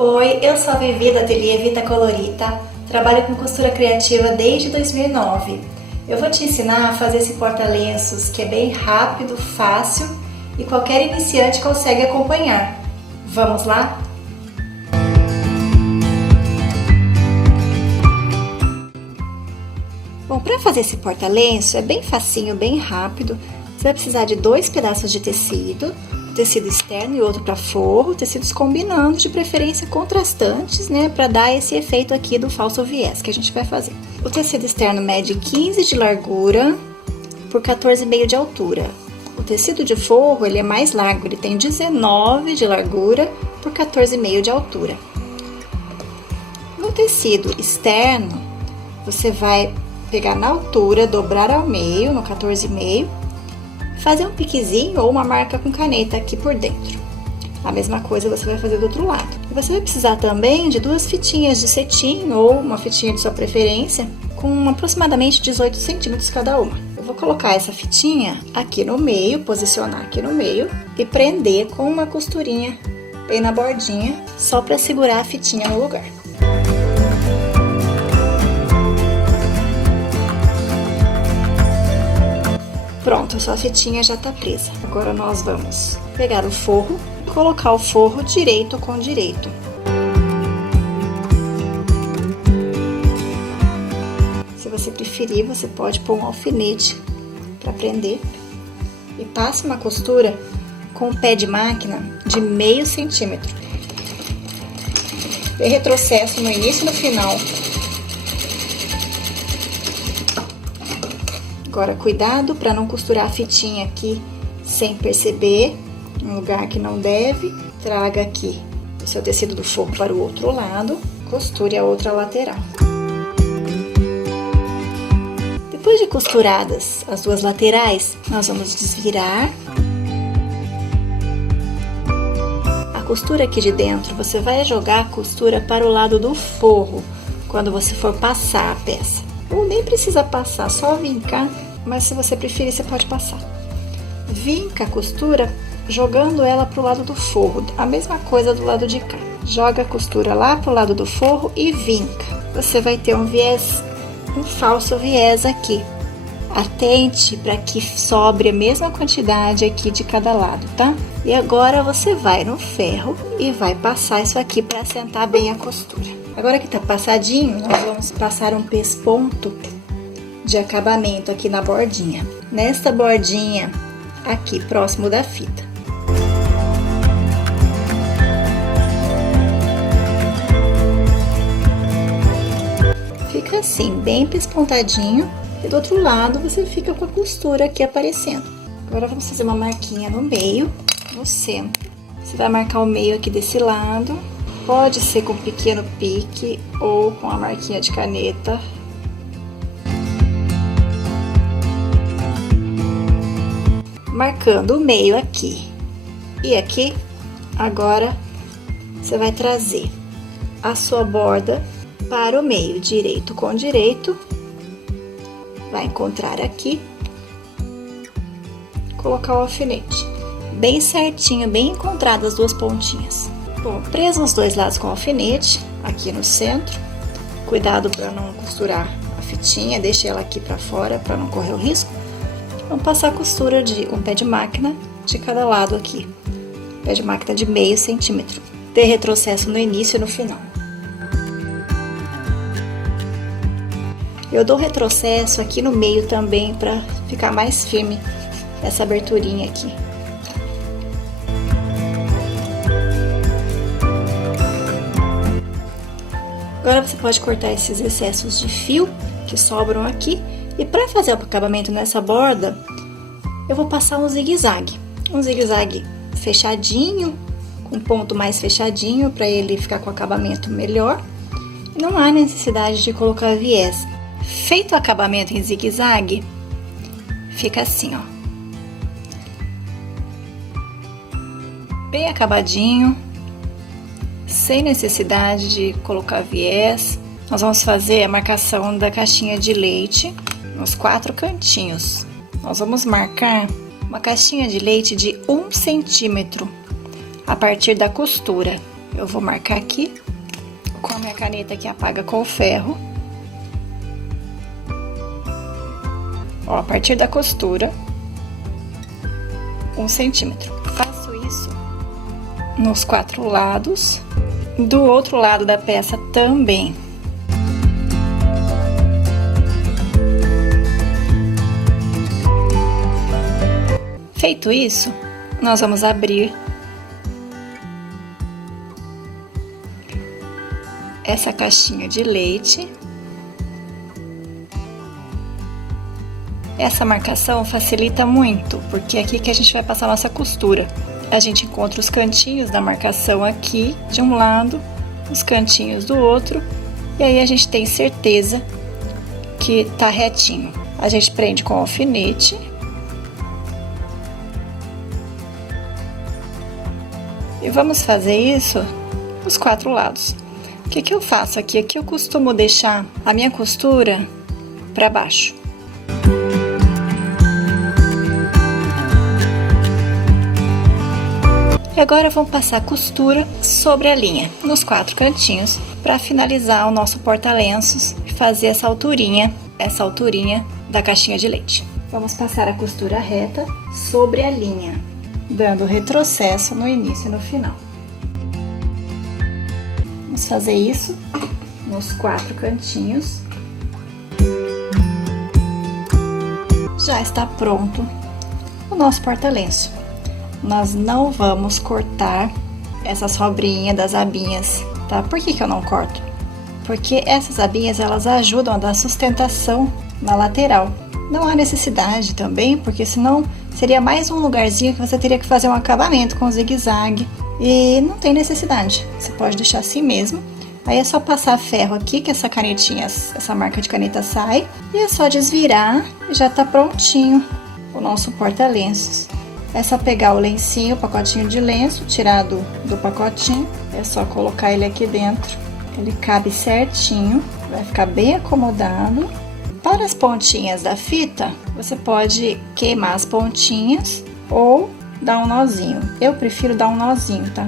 Oi, eu sou a Vivi da Ateliê Vita Colorita, trabalho com costura criativa desde 2009. Eu vou te ensinar a fazer esse porta-lenços que é bem rápido, fácil e qualquer iniciante consegue acompanhar. Vamos lá? Bom, para fazer esse porta-lenço é bem facinho, bem rápido. Você vai precisar de 2 pedaços de tecido, tecido externo e outro para forro, tecidos combinando, de preferência contrastantes, né, para dar esse efeito aqui do falso viés que a gente vai fazer. O tecido externo mede 15 de largura por 14,5 de altura. O tecido de forro, ele é mais largo, ele tem 19 de largura por 14,5 de altura. No tecido externo, você vai pegar na altura, dobrar ao meio, no 14,5, fazer um piquezinho ou uma marca com caneta aqui por dentro. A mesma coisa você vai fazer do outro lado. E você vai precisar também de 2 fitinhas de cetim ou uma fitinha de sua preferência, com aproximadamente 18 centímetros cada uma. Eu vou colocar essa fitinha aqui no meio, posicionar aqui no meio e prender com uma costurinha bem na bordinha, só para segurar a fitinha no lugar. Pronto, a sua fitinha já tá presa. Agora nós vamos pegar o forro e colocar o forro direito com direito. Se você preferir, você pode pôr um alfinete para prender e passe uma costura com o pé de máquina de meio centímetro. Dê retrocesso no início e no final. Agora, cuidado para não costurar a fitinha aqui sem perceber, em lugar que não deve. Traga aqui o seu tecido do forro para o outro lado, costure a outra lateral. Depois de costuradas as 2 laterais, nós vamos desvirar. A costura aqui de dentro, você vai jogar a costura para o lado do forro, quando você for passar a peça. Ou nem precisa passar, só vincar, mas se você preferir, você pode passar. Vinca a costura jogando ela para o lado do forro, a mesma coisa do lado de cá. Joga a costura lá para o lado do forro e vinca. Você vai ter um viés, um falso viés aqui. Atente para que sobre a mesma quantidade aqui de cada lado, tá? E agora você vai no ferro e vai passar isso aqui para assentar bem a costura. Agora que tá passadinho, nós vamos passar um pesponto de acabamento aqui na bordinha. Nesta bordinha aqui, próximo da fita. Fica assim, bem pespontadinho. E do outro lado, você fica com a costura aqui aparecendo. Agora, vamos fazer uma marquinha no meio, no centro. Você vai marcar o meio aqui desse lado. Pode ser com pequeno pique ou com a marquinha de caneta. Marcando o meio aqui e aqui, agora você vai trazer a sua borda para o meio, direito com direito. Vai encontrar aqui, colocar o alfinete bem certinho, bem encontradas as 2 pontinhas. Bom, preso os 2 lados com o alfinete, aqui no centro. Cuidado para não costurar a fitinha, deixe ela aqui para fora para não correr o risco. Vamos passar a costura de um pé de máquina de cada lado aqui. Pé de máquina de meio centímetro. Dê retrocesso no início e no final. Eu dou retrocesso aqui no meio também para ficar mais firme essa aberturinha aqui. Agora você pode cortar esses excessos de fio que sobram aqui. E para fazer o acabamento nessa borda, eu vou passar um zigue-zague. Um zigue-zague fechadinho, com ponto mais fechadinho, para ele ficar com acabamento melhor. E não há necessidade de colocar viés. Feito o acabamento em zigue-zague, fica assim, ó. Bem acabadinho, sem necessidade de colocar viés. Nós vamos fazer a marcação da caixinha de leite nos 4 cantinhos. Nós vamos marcar uma caixinha de leite de 1 centímetro a partir da costura. Eu vou marcar aqui com a minha caneta que apaga com o ferro. Ó, a partir da costura, 1 centímetro. Faço isso nos 4 lados, do outro lado da peça também. Feito isso, nós vamos abrir essa caixinha de leite. Essa marcação facilita muito, porque é aqui que a gente vai passar a nossa costura. A gente encontra os cantinhos da marcação aqui de um lado, os cantinhos do outro, e aí a gente tem certeza que tá retinho. A gente prende com alfinete. E vamos fazer isso nos 4 lados. O que eu faço aqui? Aqui eu costumo deixar a minha costura para baixo. E agora vamos passar a costura sobre a linha, nos 4 cantinhos, para finalizar o nosso porta-lenços e fazer essa alturinha da caixinha de leite. Vamos passar a costura reta sobre a linha, dando retrocesso no início e no final. Vamos fazer isso nos 4 cantinhos. Já está pronto o nosso porta-lenço. Nós não vamos cortar essa sobrinha das abinhas, tá? Por que eu não corto? Porque essas abinhas, elas ajudam a dar sustentação na lateral. Não há necessidade também, porque senão seria mais um lugarzinho que você teria que fazer um acabamento com zigue-zague. E não tem necessidade, você pode deixar assim mesmo. Aí é só passar ferro aqui, que essa canetinha, essa marca de caneta sai. E é só desvirar e já tá prontinho o nosso porta-lenços. É só pegar o lencinho, o pacotinho de lenço, tirar do pacotinho. É só colocar ele aqui dentro. Ele cabe certinho, vai ficar bem acomodado. Para as pontinhas da fita, você pode queimar as pontinhas ou dar um nozinho. Eu prefiro dar um nozinho, tá?